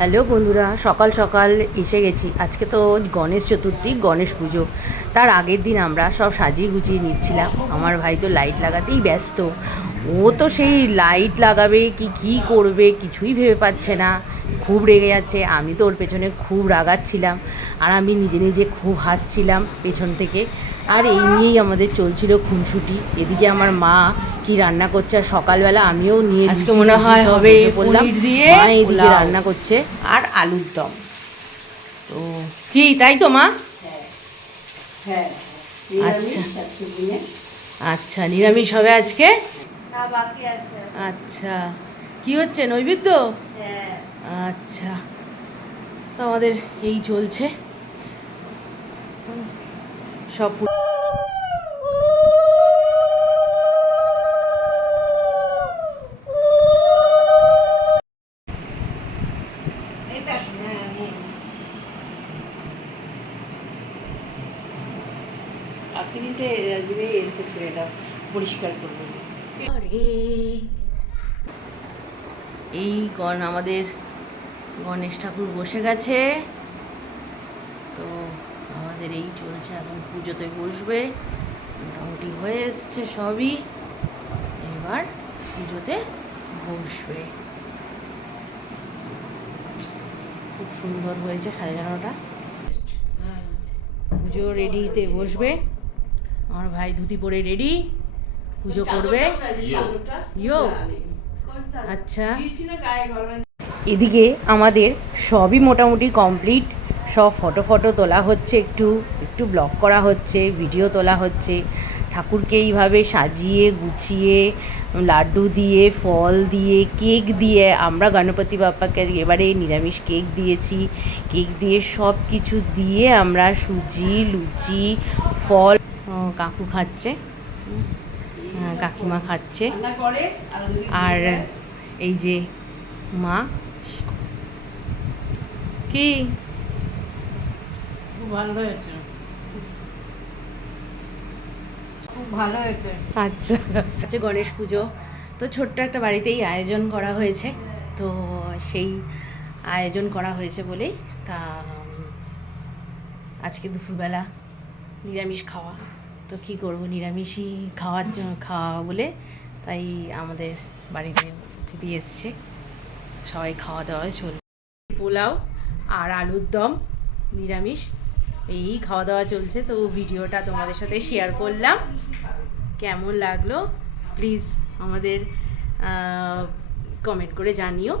Hello বন্ধুরা, সকাল সকাল এসে গেছি। আজকে তো গণেশ চতুর্থী, গণেশ পুজো। তার আগের দিন আমরা সব সাজিয়ে গুছিয়ে নিচ্ছিলাম। আমার ভাই তো লাইট লাগাতেই ব্যস্ত। ও তো সেই লাইট লাগাবে কি করবে কিছুই ভেবে পাচ্ছে না, খুব রেগে যাচ্ছে। আমি তো ওর পেছনে খুব রাগাচ্ছিলাম, আর আমি নিজে নিজে খুব হাসছিলাম পেছন থেকে। আর এই নিয়েই আমাদের চলছিল খুনসুটি। এদিকে আমার মা কি রান্না করছে, আর সকালবেলা আমিও নিয়ে আজকে মনে হয় হবে পনির দিয়ে, মা এইদিকে রান্না করছে আর আলুর দম। তো কি তাই তো মা? হ্যাঁ, আচ্ছা আচ্ছা, নিরামিষ হবে আজকে। না বাকি আছে। আচ্ছা, কি হচ্ছে, নৈবেদ্য? হ্যাঁ, আচ্ছা, তো আমাদের এই চলছে সব। এটা শুনে আজকে দিনে এসে ছেলেটা পরিষ্কার করবে। এই আমাদের গণেশ ঠাকুর বসে গেছে। তো আমাদের এই চলছে, এখন পুজোতে বসবে, মোটামুটি হয়ে এসছে সবই, এবার পুজোতে বসবে। খুব সুন্দর হয়েছে সাজানোটা। পুজো রেডিতে বসবে, আমার ভাই ধুতি পরে রেডি, পুজো করবে। ইয়ো, আচ্ছা। এদিকে আমাদের সবই মোটামুটি কমপ্লিট। সব ফটো তোলা হচ্ছে, একটু একটু ব্লগ করা হচ্ছে, ভিডিও তোলা হচ্ছে। ঠাকুরকে এইভাবে সাজিয়ে গুছিয়ে, লাড্ডু দিয়ে, ফল দিয়ে, কেক দিয়ে, আমরা গণপতি বাপ্পাকে এবারে নিরামিষ কেক দিয়েছি। কেক দিয়ে সব কিছু দিয়ে আমরা সুজি, লুচি, ফল, কাকু খাচ্ছে, কাকিমা খাচ্ছে, আর এই যে মা। কি খুব ভালো হয়েছে, খুব ভালো হয়েছে। আচ্ছা আচ্ছা, গণেশ পুজো তো ছোট্ট একটা বাড়িতেই আয়োজন করা হয়েছে। তো সেই আয়োজন করা হয়েছে বলেই তা আজকে দুপুরবেলা নিরামিষ খাওয়া। তো কি করব, নিরামিষই খাওয়া বলে তাই আমাদের বাড়িতে অতিথি এসছে, সবাই খাওয়া দাওয়া চলছে। পোলাও আর আলুর দম নিরামিষ, এই খাওয়া দাওয়া চলছে। তো ভিডিওটা তোমাদের সাথে শেয়ার করলাম। কেমন লাগলো প্লিজ আমাদের কমেন্ট করে জানিও।